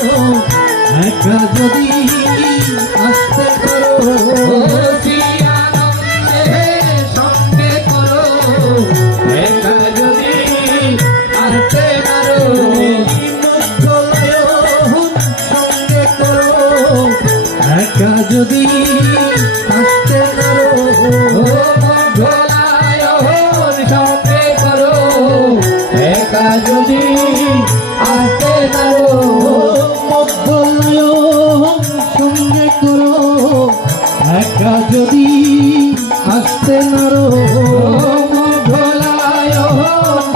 একা যদি আসতে পারো সঙ্গে করো একা যদি আসতে পারো সঙ্গে করো একা যদি আসতে পারো সঙ্গে করো একা যদি আসতে পারো সঙ্গে করো একা যদি আসতে নারো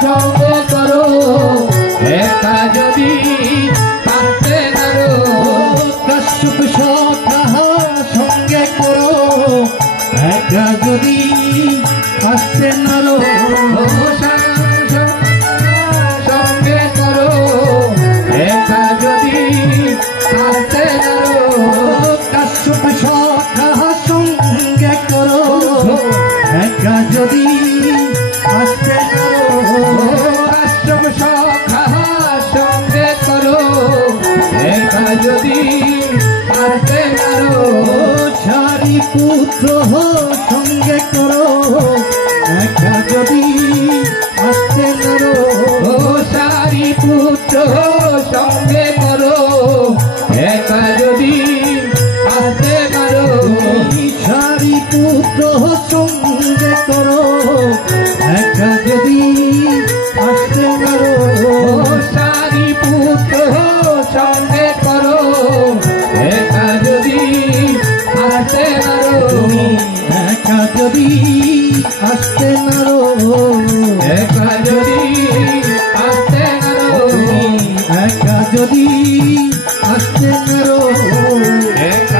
সঙ্গে করো একা যদি আসতে পারো কাশ্যপ সখা সঙ্গে করো একা যদি আসতে নারো সঙ্গে করো একা যদি আসতে পারো কাশ্যপ সখা সঙ্গে করো একা যদি আসতে নারো কাশ্যপ সখা সঙ্গে করো একা যদি আসতে পারো সারি পুত্র সঙ্গে করো একা যদি আসতে নারো সারি পুত্র সঙ্গে করো একা যদি আসতে পারো সারি পুত্র সঙ্গে করো একা যদি আসতে নারো সারি পুত্র সঙ্গে করো একা যদি আসতে পারো একা যদি আসতে নারো একা যদি আসতে পারো একা যদি আসতে নারো একা